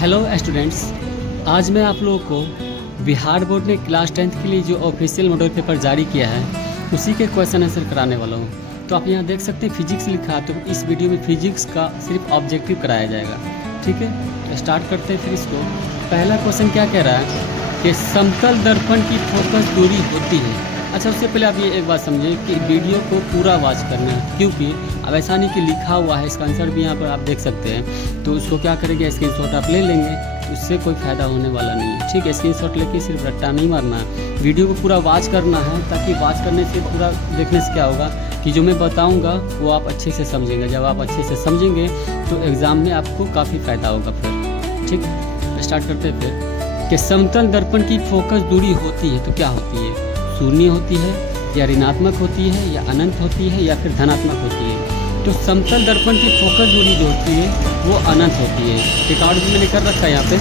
Hello students, आज मैं आप लोगों को बिहार बोर्ड ने क्लास 10th के लिए जो ऑफिशियल मॉडल पेपर जारी किया है उसी के क्वेश्चन आंसर कराने वाला हूँ। तो आप यहाँ देख सकते हैं फिजिक्स लिखा है, तो इस वीडियो में फिजिक्स का सिर्फ ऑब्जेक्टिव कराया जाएगा। ठीक है, तो स्टार्ट करते हैं फिर इसको। पहला क्वेश्चन क्या कह रहा है कि समतल दर्पण की फोकस दूरी होती है। अच्छा, उससे पहले आप ये एक बात समझें कि वीडियो को पूरा वॉच करना है, क्योंकि अब ऐसा नहीं कि लिखा हुआ है, इसका आंसर भी यहाँ पर आप देख सकते हैं। तो उसको क्या करेंगे, स्क्रीनशॉट आप ले लेंगे, उससे कोई फ़ायदा होने वाला नहीं है। ठीक है, स्क्रीनशॉट लेके सिर्फ रट्टा नहीं मारना है, वीडियो को पूरा वॉच करना है, ताकि वॉच करने से पूरा देखने से क्या होगा कि जो मैं बताऊँगा वो आप अच्छे से समझेंगे। जब आप अच्छे से समझेंगे तो एग्ज़ाम में आपको काफ़ी फ़ायदा होगा फिर। ठीक, स्टार्ट करते हैं फिर कि समतल दर्पण की फोकस दूरी होती है तो क्या होती है, शून्य होती है या ऋणात्मक होती है या अनंत होती है या फिर धनात्मक होती है। तो समतल दर्पण की फोकस दूरी जो होती है वो अनंत होती है। रिकॉर्ड भी मैंने कर रखा है यहाँ पे।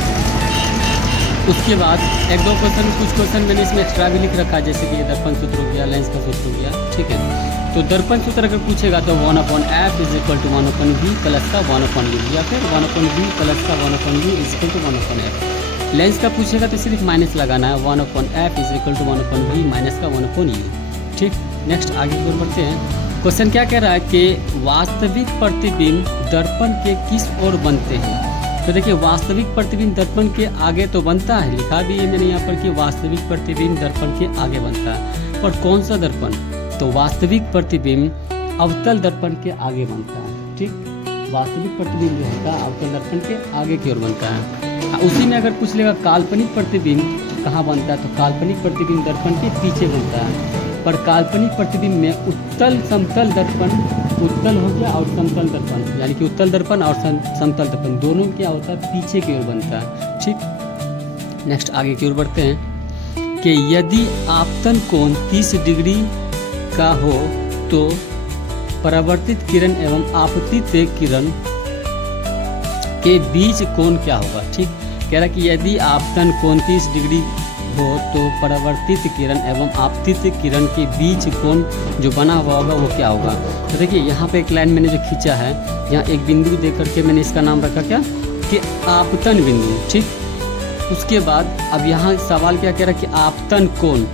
उसके बाद एक दो क्वेश्चन, कुछ क्वेश्चन मैंने इसमें एक्स्ट्रा भी लिख रखा है, जैसे कि ये दर्पण सूत्र हो गया, लेंस का सूत्र हो गया। ठीक है, तो दर्पण सूत्र अगर पूछेगा तो 1/f = 1/v प्लस का 1/u या फिर 1/v प्लस का 1/v = 1/f। लेंस का पूछेगा तो सिर्फ माइनस लगाना है, 1/f = 1/v माइनस का 1/u। ठीक, नेक्स्ट आगे की ओर बढ़ते हैं। क्वेश्चन क्या कह रहा है कि वास्तविक प्रतिबिंब दर्पण के किस ओर बनते हैं। तो देखिए, वास्तविक प्रतिबिंब दर्पण के आगे तो बनता है, लिखा भी है मैंने यहाँ पर कि वास्तविक प्रतिबिंब दर्पण के आगे बनता है, पर कौन सा दर्पण। तो वास्तविक प्रतिबिंब अवतल दर्पण के आगे बनता है। ठीक, वास्तविक प्रतिबिंब जो होता है अवतल दर्पण के आगे की ओर बनता है। उसी में अगर पूछ लेगा काल्पनिक प्रतिबिंब कहाँ बनता है, तो काल्पनिक प्रतिबिंब दर्पण के पीछे बनता है। पर काल्पनिक प्रतिबिंब में उत्तल समतल दर्पण, उत्तल हो गया और समतल दर्पण, यानी कि उत्तल दर्पण और समतल दर्पण दोनों क्या होता है, पीछे की ओर बनता है। ठीक, नेक्स्ट आगे की ओर बढ़ते हैं कि यदि आपतन कोण 30 डिग्री का हो तो परावर्तित किरण एवं आपतित किरण के बीच कोण क्या होगा। ठीक, कह रहा कि यदि आपतन कोण 30 डिग्री हो तो परावर्तित किरण एवं आपतित किरण के बीच कोण जो बना हुआ होगा वो क्या होगा। तो देखिए, यहाँ पे एक लाइन मैंने जो खींचा है, यहाँ एक बिंदु दे करके मैंने इसका नाम रखा क्या कि आपतन बिंदु। ठीक, उसके बाद अब यहाँ सवाल क्या कह रहा है कि आपतन कोण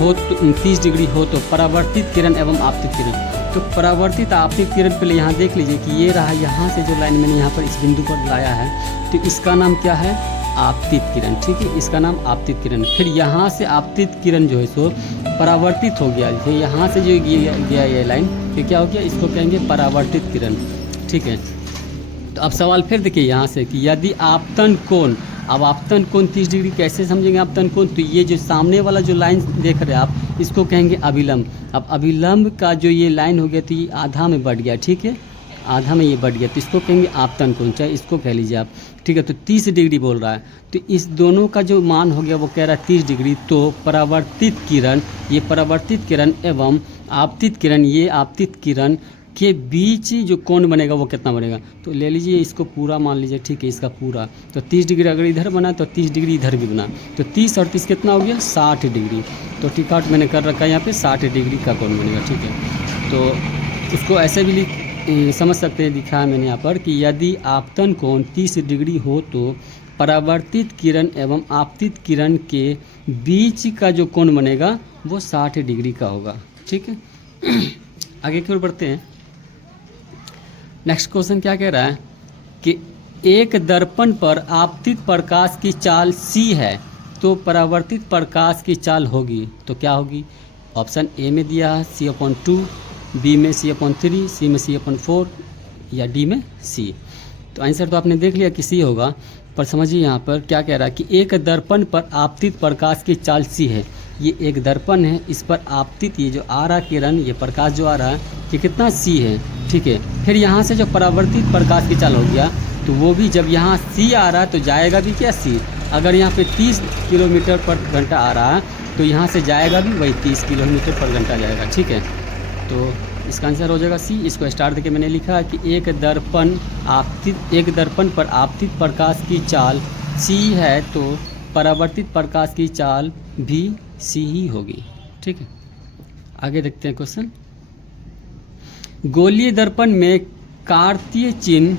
हो तो 30 डिग्री हो तो परावर्तित किरण एवं आपतित किरण। तो परावर्तित आपतित किरण पहले यहाँ देख लीजिए कि ये रहा, यहाँ से जो लाइन मैंने यहाँ पर इस बिंदु पर लाया है, तो इसका नाम क्या है, आपतित किरण। ठीक है, इसका नाम आपतित किरण। फिर यहाँ से आपतित किरण जो है सो परावर्तित हो गया, जैसे यहाँ से जो गया ये लाइन, तो क्या हो गया, इसको कहेंगे परावर्तित किरण। ठीक है, तो अब सवाल फिर देखिए यहाँ से कि यदि आपतन कोण, अब आपतन कोण 30 डिग्री कैसे समझेंगे आपतन कोण, तो ये जो सामने वाला जो लाइन देख रहे हैं आप, इसको कहेंगे अभिलंब। अब अभिलंब का जो ये लाइन हो गया तो ये आधा में बढ़ गया। ठीक है, आधा में ये बढ़ गया, तो इसको कहेंगे आपतन कोण, चाहे इसको कह लीजिए आप। ठीक है, तो 30 डिग्री बोल रहा है, तो इस दोनों का जो मान हो गया वो कह रहा है 30 डिग्री। तो परावर्तित किरण, ये परावर्तित किरण एवं आपतित किरण, ये आपतित किरण के बीच जो कोण बनेगा वो कितना बनेगा, तो ले लीजिए इसको पूरा मान लीजिए। ठीक है, इसका पूरा, तो 30 डिग्री अगर इधर बना तो 30 डिग्री इधर भी बना, तो 30 और 30 कितना हो गया, 60 डिग्री। तो टिकट मैंने कर रखा है यहाँ पे 60 डिग्री का कोण बनेगा। ठीक है, तो उसको ऐसे भी समझ सकते हैं, लिखा है मैंने यहाँ पर कि यदि आपतन कोण 30 डिग्री हो तो परावर्तित किरण एवं आपतित किरण के बीच का जो कोण बनेगा वो 60 डिग्री का होगा। ठीक है, आगे की ओर बढ़ते हैं। नेक्स्ट क्वेश्चन क्या कह रहा है कि एक दर्पण पर आपतित प्रकाश की चाल c है तो परावर्तित प्रकाश की चाल होगी तो क्या होगी। ऑप्शन ए में दिया है c/2, बी में c/3, सी में c/4 या डी में c। तो आंसर तो आपने देख लिया कि c होगा, पर समझिए यहाँ पर क्या कह रहा है कि एक दर्पण पर आपतित प्रकाश की चाल c है। ये एक दर्पण है, इस पर आपतित ये जो आ रहा किरण, ये प्रकाश जो आ रहा है, ये कितना c है। ठीक है, फिर यहाँ से जो परावर्तित प्रकाश की चाल हो गया तो वो भी जब यहाँ c आ रहा है तो जाएगा भी क्या c। अगर यहाँ पे 30 किलोमीटर पर घंटा आ रहा है तो यहाँ से जाएगा भी वही 30 किलोमीटर पर घंटा जाएगा। ठीक है, तो इसका आंसर हो जाएगा सी। इसको स्टार्ट करके मैंने लिखा है कि एक दर्पण पर आपतित प्रकाश की चाल c है तो परावर्तित प्रकाश की चाल भी c ही होगी। ठीक है, आगे देखते हैं क्वेश्चन। गोलीय दर्पण में कार्तीय चिन्ह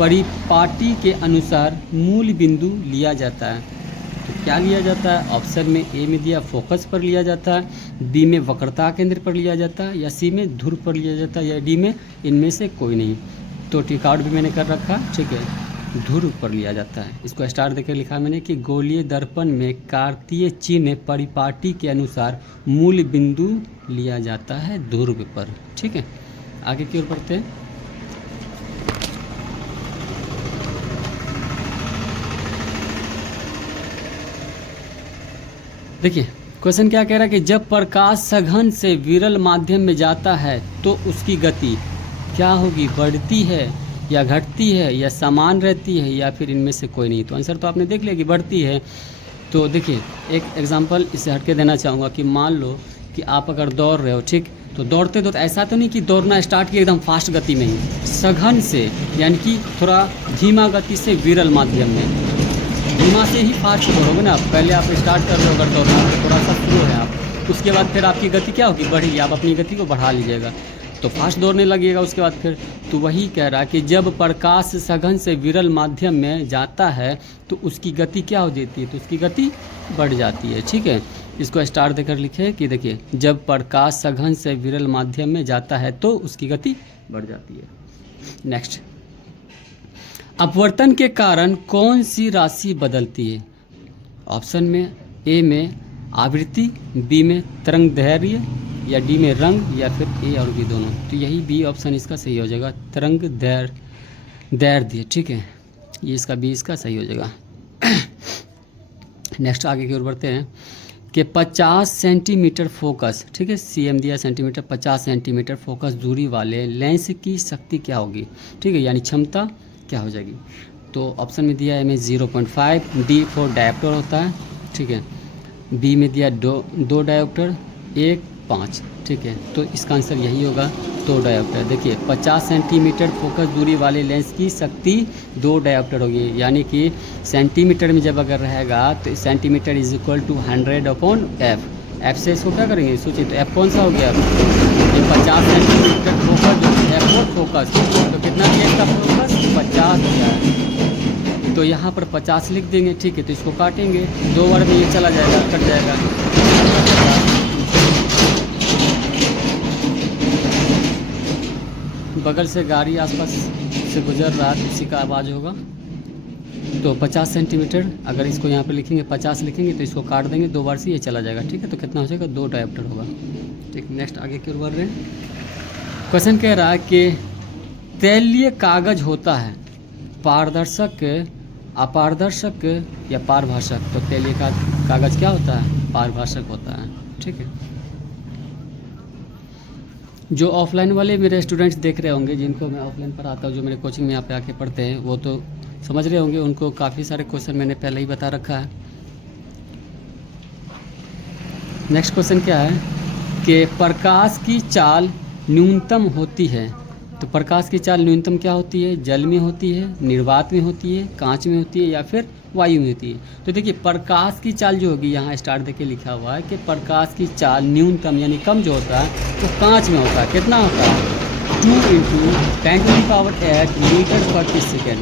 परिपाटी के अनुसार मूल बिंदु लिया जाता है। तो क्या लिया जाता है? ऑप्शन में ए में दिया फोकस पर लिया जाता है, बी में वक्रता केंद्र पर लिया जाता है, या सी में ध्रुव पर लिया जाता है, या डी में इनमें से कोई नहीं। तो टिक आउट भी मैंने कर रखा, ठीक है, ध्रुव पर लिया जाता है। इसको स्टार देकर लिखा मैंने कि गोलीय दर्पण में कार्तीय चिन्ह परिपाटी के अनुसार मूल बिंदु लिया जाता है ध्रुव पर। ठीक है, आगे की ओर बढ़ते हैं। देखिए क्वेश्चन क्या कह रहा है कि जब प्रकाश सघन से विरल माध्यम में जाता है तो उसकी गति क्या होगी? बढ़ती है या घटती है या समान रहती है या फिर इनमें से कोई नहीं? तो आंसर तो आपने देख लिया कि बढ़ती है। तो देखिए एक एग्जांपल इससे हट के देना चाहूँगा कि मान लो कि आप अगर दौड़ रहे हो, ठीक, तो दौड़ते तो ऐसा तो नहीं कि दौड़ना स्टार्ट किया एकदम फास्ट गति में ही, सघन से यानी कि थोड़ा धीमा गति से विरल माध्यम में, धीमा से ही फास्ट दौड़ोगे ना। पहले आप स्टार्ट कर रहे हो अगर दौड़ना, थोड़ा सा स्लो है आप, उसके बाद फिर आपकी गति क्या होगी? बढ़ेगी, आप अपनी गति को बढ़ा लीजिएगा तो फास्ट दौड़ने लगेगा उसके बाद फिर। तो वही कह रहा है कि जब प्रकाश सघन से विरल माध्यम में जाता है तो उसकी गति क्या हो जाती है? तो उसकी गति बढ़ जाती है। ठीक है, इसको स्टार देकर लिखे कि देखिए जब प्रकाश सघन से विरल माध्यम में जाता है तो उसकी गति बढ़ जाती है। नेक्स्ट, अपवर्तन के कारण कौन सी राशि बदलती है? ऑप्शन में ए में आवृत्ति, बी में तरंग दैर्घ्य, या डी में रंग, या फिर ए और बी दोनों। तो यही बी ऑप्शन इसका सही हो जाएगा, तरंग दैर्घ्य। ठीक है, ये इसका बी इसका सही हो जाएगा। नेक्स्ट आगे की ओर बढ़ते हैं कि 50 सेंटीमीटर फोकस, ठीक है, सीएम दिया सेंटीमीटर, 50 सेंटीमीटर फोकस दूरी वाले लेंस की शक्ति क्या होगी? ठीक है, यानी क्षमता क्या हो जाएगी? तो ऑप्शन में दिया है में 0.5, डी 4 डायोप्टर होता है, ठीक है, बी में दिया 2 डायोप्टर, 1 5, ठीक है, तो इसका आंसर यही होगा 2 डायोप्टर। देखिए 50 सेंटीमीटर फोकस दूरी वाले लेंस की शक्ति 2 डायोप्टर होगी, यानी कि सेंटीमीटर में जब अगर रहेगा तो centimetre is equal to 100/f। F से इसको क्या करेंगे सोचिए, तो एफ कौन सा हो गया? ये 50 सेंटीमीटर फोकस जो एफ और फोकस, तो कितना दिया इसका फोकस? 50 दिया है, तो यहाँ पर 50 लिख देंगे। ठीक है, तो इसको काटेंगे, 2 बार में ये चला जाएगा, कट जाएगा। बगल से गाड़ी आसपास से गुजर रहा है, उसी का आवाज़ होगा। तो 50 सेंटीमीटर अगर इसको यहाँ पे लिखेंगे, 50 लिखेंगे तो इसको काट देंगे, 2 बार से ये चला जाएगा। ठीक है, तो कितना हो जाएगा? 2 डायोप्टर होगा। ठीक, नेक्स्ट आगे की ओर बढ़ रहे हैं। क्वेश्चन कह रहा है कि तैलीय कागज होता है पारदर्शक, अपारदर्शक या पारभाषक? तो तैलीय कागज क्या होता है? पारभाषक होता है। ठीक है, जो ऑफलाइन वाले मेरे स्टूडेंट्स देख रहे होंगे, जिनको मैं ऑफलाइन पढ़ाता हूँ, जो मेरे कोचिंग में यहाँ पे आके पढ़ते हैं, वो तो समझ रहे होंगे, उनको काफ़ी सारे क्वेश्चन मैंने पहले ही बता रखा है। नेक्स्ट क्वेश्चन क्या है कि प्रकाश की चाल न्यूनतम होती है। तो प्रकाश की चाल न्यूनतम क्या होती है? जल में होती है, निर्वात में होती है, कांच में होती है, या फिर वायु में होती है? तो देखिए प्रकाश की चाल जो होगी, यहाँ स्टार देके लिखा हुआ है कि प्रकाश की चाल न्यूनतम यानी कम जो होता है तो कांच में होता है। कितना होता है? 2 × 10⁸ मीटर प्रति सेकेंड।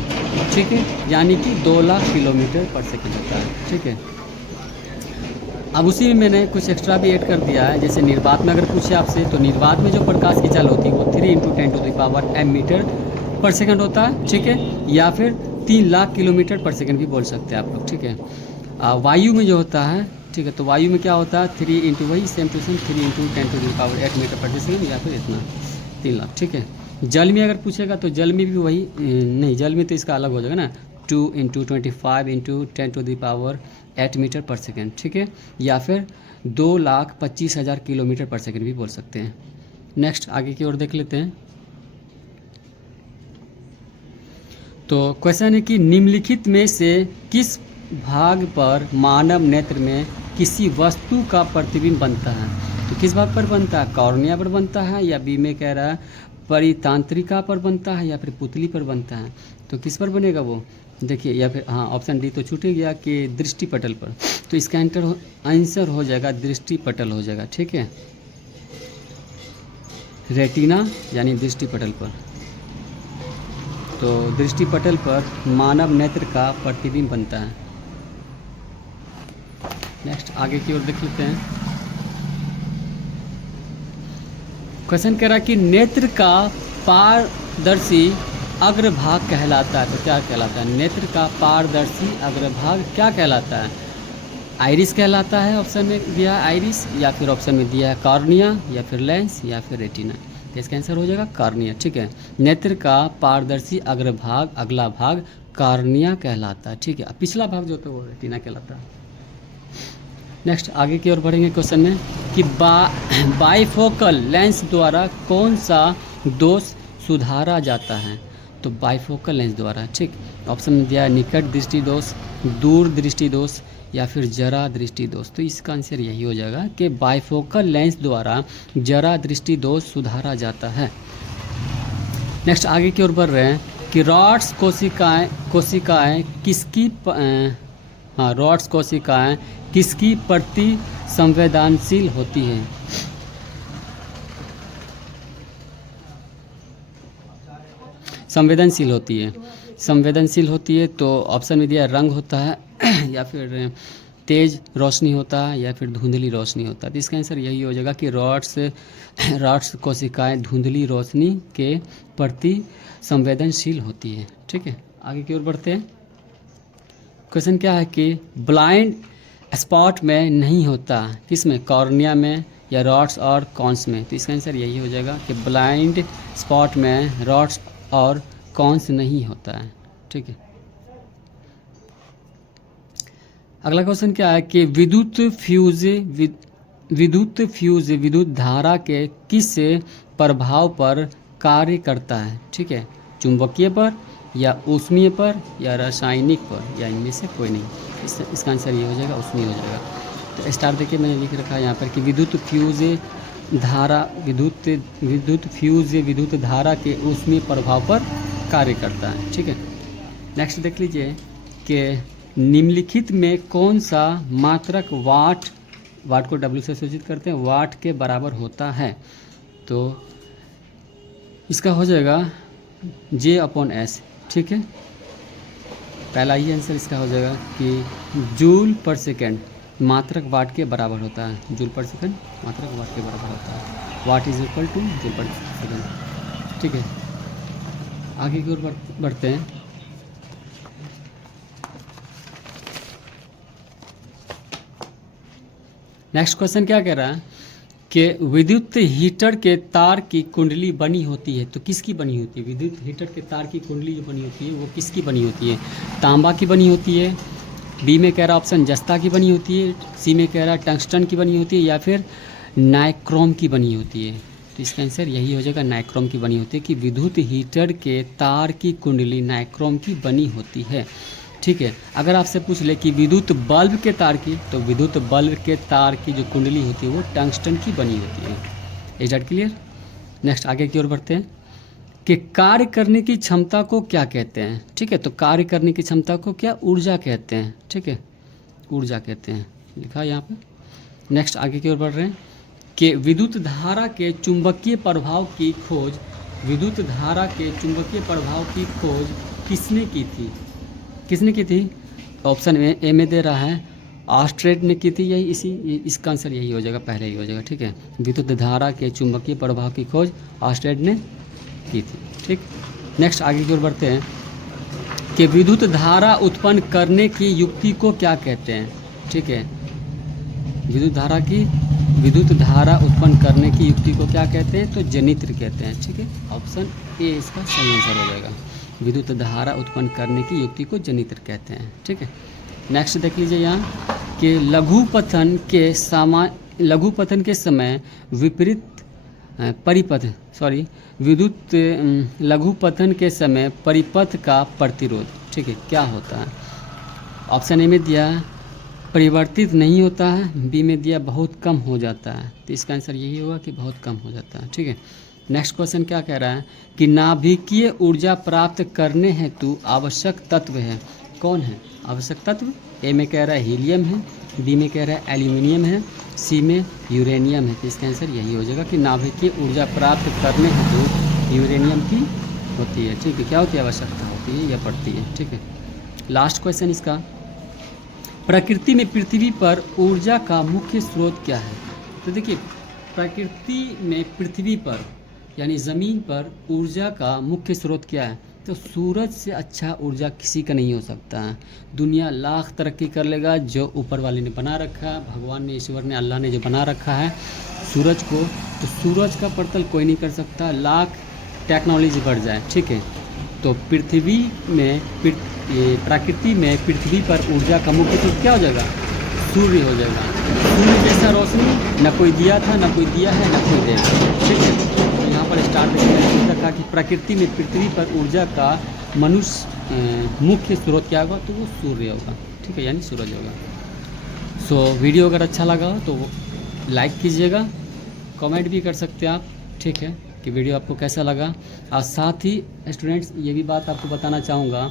ठीक है, यानी कि 2 लाख किलोमीटर पर सेकेंड होता है। ठीक है, अब उसी में मैंने कुछ एक्स्ट्रा भी ऐड कर दिया है। जैसे निर्वात में अगर पूछे आपसे, तो निर्वात में जो प्रकाश की चाल होती है वो 3 × 10⁻m मीटर पर सेकेंड होता है। ठीक है, या फिर 3 लाख किलोमीटर पर सेकेंड भी बोल सकते हैं आप लोग। ठीक है, वायु में जो होता है, ठीक है, तो वायु में क्या होता है? 3 × वही सेम टू सेम 3 × 10⁸ मीटर पर सेकेंड, या फिर इतना 3 लाख। ठीक है, जल में अगर पूछेगा तो जल में भी वही नहीं, जल में तो इसका अलग हो जाएगा ना, 2 × 25 × 10⁸ मीटर पर सेकेंड। ठीक है, या फिर 2,25,000 किलोमीटर पर सेकेंड भी बोल सकते हैं। नेक्स्ट आगे की ओर देख लेते हैं। तो क्वेश्चन है कि निम्नलिखित में से किस भाग पर मानव नेत्र में किसी वस्तु का प्रतिबिंब बनता है? तो किस भाग पर बनता है? कॉर्निया पर बनता है, या बी में कह रहा है परितांत्रिका पर बनता है, या फिर पुतली पर बनता है? तो किस पर बनेगा वो? देखिए, या फिर हाँ ऑप्शन डी तो छूट ही गया कि दृष्टि पटल पर। तो इसका आंसर हो जाएगा दृष्टि पटल हो जाएगा। ठीक है, रेटिना यानी दृष्टि पटल पर। तो दृष्टिपटल पर मानव नेत्र का प्रतिबिंब बनता है। नेक्स्ट आगे की ओर देख लेते हैं। क्वेश्चन कह रहा है कि नेत्र का पारदर्शी अग्रभाग कहलाता है, तो क्या कहलाता है? नेत्र का पारदर्शी अग्रभाग क्या कहलाता है? आइरिस कहलाता है, ऑप्शन में दिया है आइरिस, या फिर ऑप्शन में दिया है कॉर्निया, या फिर लेंस, या फिर रेटिना। तो इसका आंसर हो जाएगा कॉर्निया। ठीक है, नेत्र का पारदर्शी अग्रभाग, अगला भाग कॉर्निया कहलाता है। ठीक है, पिछला भाग जो होता है वो रेटिना कहलाता है। नेक्स्ट आगे की ओर बढ़ेंगे क्वेश्चन में कि बाइफोकल लेंस द्वारा कौन सा दोष सुधारा जाता है? तो बाइफोकल लेंस द्वारा, ठीक, ऑप्शन में दिया है निकट दृष्टि दोष, दूर दृष्टि दोष, या फिर जरा दृष्टि दोष। तो इसका आंसर यही हो जाएगा कि बाइफोकल लेंस द्वारा जरा दृष्टि दोष सुधारा जाता है। नेक्स्ट आगे की ओर बढ़ रहे हैं कि रॉड्स कोशिकाएं किसकी प्रति संवेदनशील होती हैं? संवेदनशील होती है तो ऑप्शन में दिया रंग होता है या फिर तेज रोशनी होता है या फिर धुंधली रोशनी होता है। तो इसका आंसर यही हो जाएगा कि रॉड्स कोशिकाएं धुंधली रोशनी के प्रति संवेदनशील होती है। ठीक है, आगे की ओर बढ़ते हैं। क्वेश्चन क्या है कि ब्लाइंड स्पॉट में नहीं होता, किसमें? कॉर्निया में या रॉड्स और कॉन्स में? तो इसका आंसर यही हो जाएगा कि ब्लाइंड स्पॉट में रॉड्स और कॉन्स नहीं होता है। ठीक है, अगला क्वेश्चन क्या है कि विद्युत फ्यूज विद्युत धारा के किस प्रभाव पर कार्य करता है? ठीक है, चुंबकीय पर या ऊष्मीय पर या रासायनिक पर, या इनमें से कोई नहीं। इसका आंसर ये हो जाएगा ऊष्मीय हो जाएगा। तो स्टार देखिए मैंने लिख रखा है यहाँ पर कि विद्युत फ्यूज विद्युत धारा के ऊष्मीय प्रभाव पर कार्य करता है। ठीक है, नेक्स्ट देख लीजिए कि निम्नलिखित में कौन सा मात्रक वाट को W से सूचित करते हैं, वाट के बराबर होता है? तो इसका हो जाएगा J/S। ठीक है, पहला ही आंसर इसका हो जाएगा कि जूल पर सेकेंड मात्रक वाट के बराबर होता है। जूल पर सेकेंड मात्रक वाट के बराबर होता है। What is equal two joule पर सेकेंड। ठीक है, आगे की ओर बढ़ते हैं। नेक्स्ट क्वेश्चन क्या कह रहा है कि विद्युत हीटर के तार की कुंडली बनी होती है, तो किसकी बनी होती है? विद्युत हीटर के तार की कुंडली जो बनी होती है वो किसकी बनी होती है? तांबा की बनी होती है, बी में कह रहा ऑप्शन जस्ता की बनी होती है, सी में कह रहा टंगस्टन की बनी होती है, या फिर नाइक्रोम की बनी होती है? तो इसका आंसर यही हो जाएगा नाइक्रोम की बनी होती है, कि विद्युत हीटर के तार की कुंडली नाइक्रोम की बनी होती है। ठीक है, अगर आपसे पूछ ले कि विद्युत बल्ब के तार की, तो विद्युत बल्ब के तार की जो कुंडली होती है वो टंगस्टन की बनी होती है। Is that clear? नेक्स्ट आगे की ओर बढ़ते हैं कि कार्य करने की क्षमता को क्या कहते हैं? ठीक है, तो कार्य करने की क्षमता को क्या ऊर्जा कहते हैं। ठीक है, ऊर्जा कहते हैं, लिखा है यहाँ पे। नेक्स्ट आगे की ओर बढ़ रहे हैं कि विद्युत धारा के चुंबकीय प्रभाव की खोज किसने की थी? ऑप्शन में ए में दे रहा है ऑस्ट्रेड ने की थी, इसका आंसर यही हो जाएगा, पहले ही हो जाएगा। ठीक है, विद्युत धारा के चुंबकीय प्रभाव की खोज ऑस्ट्रेड ने की थी। ठीक, नेक्स्ट आगे की ओर बढ़ते हैं कि विद्युत धारा उत्पन्न करने की युक्ति को क्या कहते हैं? ठीक है, विद्युत धारा उत्पन्न करने की युक्ति को क्या कहते हैं? तो जनित्र कहते हैं। ठीक है, ऑप्शन ए इसका सही आंसर हो जाएगा। विद्युत धारा उत्पन्न करने की युक्ति को जनित्र कहते हैं। ठीक है, नेक्स्ट देख लीजिए यहाँ कि लघुपतन के समय विपरीत विद्युत लघुपतन के समय परिपथ का प्रतिरोध, ठीक है, क्या होता है? ऑप्शन ए में दिया परिवर्तित नहीं होता है, बी में दिया बहुत कम हो जाता है। तो इसका आंसर यही होगा कि बहुत कम हो जाता है। ठीक है, नेक्स्ट क्वेश्चन क्या कह रहा है कि नाभिकीय ऊर्जा प्राप्त करने हेतु आवश्यक तत्व है, कौन है आवश्यक तत्व? ए में कह रहा है हीलियम है, बी में कह रहा है एल्यूमिनियम है, सी में यूरेनियम है। तो इसका आंसर यही हो जाएगा कि नाभिकीय ऊर्जा प्राप्त करने हेतु यूरेनियम की होती है, ठीक है। क्या होती है? आवश्यकता होती है या पड़ती है, ठीक है। लास्ट क्वेश्चन इसका, प्रकृति में पृथ्वी पर ऊर्जा का मुख्य स्रोत क्या है? तो देखिए, प्रकृति में पृथ्वी पर यानी ज़मीन पर ऊर्जा का मुख्य स्रोत क्या है? तो सूरज से अच्छा ऊर्जा किसी का नहीं हो सकता है। दुनिया लाख तरक्की कर लेगा, जो ऊपर वाले ने बना रखा है, भगवान ने, ईश्वर ने, अल्लाह ने जो बना रखा है सूरज को, तो सूरज का पड़तल कोई नहीं कर सकता, लाख टेक्नोलॉजी बढ़ जाए, ठीक है। तो पृथ्वी में प्रकृति में पृथ्वी पर ऊर्जा का मुख्य स्रोत क्या हो जाएगा? सूर्य हो जाएगा। सूर्य जैसा रोशनी न कोई दिया था, न कोई दिया है, न कोई देगा, ठीक है। तो यहाँ पर स्टार्ट मैंने कहा कि प्रकृति में पृथ्वी पर ऊर्जा का मुख्य स्रोत क्या होगा? तो वो सूर्य होगा, ठीक है, यानी सूरज होगा। सो वीडियो अगर अच्छा लगा हो तो लाइक कीजिएगा, कमेंट भी कर सकते हैं आप, ठीक है, कि वीडियो आपको कैसा लगा। और साथ ही स्टूडेंट्स, ये भी बात आपको बताना चाहूँगा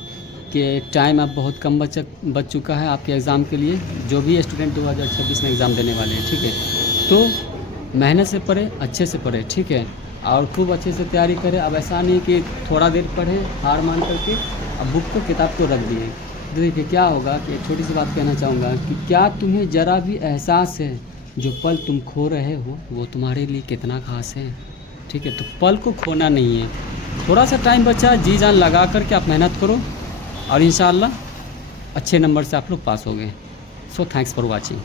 कि टाइम अब बहुत कम बच चुका है आपके एग्ज़ाम के लिए। जो भी स्टूडेंट 2026 में एग्ज़ाम देने वाले हैं, ठीक है, तो मेहनत से पढ़े, अच्छे से पढ़े, ठीक है, और खूब अच्छे से तैयारी करें। अब ऐसा नहीं कि थोड़ा देर पढ़ें हार मान करके अब बुक को, किताब को रख दिए। तो देखिए क्या होगा कि एक छोटी सी बात कहना चाहूँगा कि क्या तुम्हें ज़रा भी एहसास है जो पल तुम खो रहे हो वो तुम्हारे लिए कितना खास है, ठीक है। तो पल को खोना नहीं है, थोड़ा सा टाइम बचा, जी जान लगा करके आप मेहनत करो और इंशाअल्लाह अच्छे नंबर से आप लोग पास हो गए। So thanks for watching.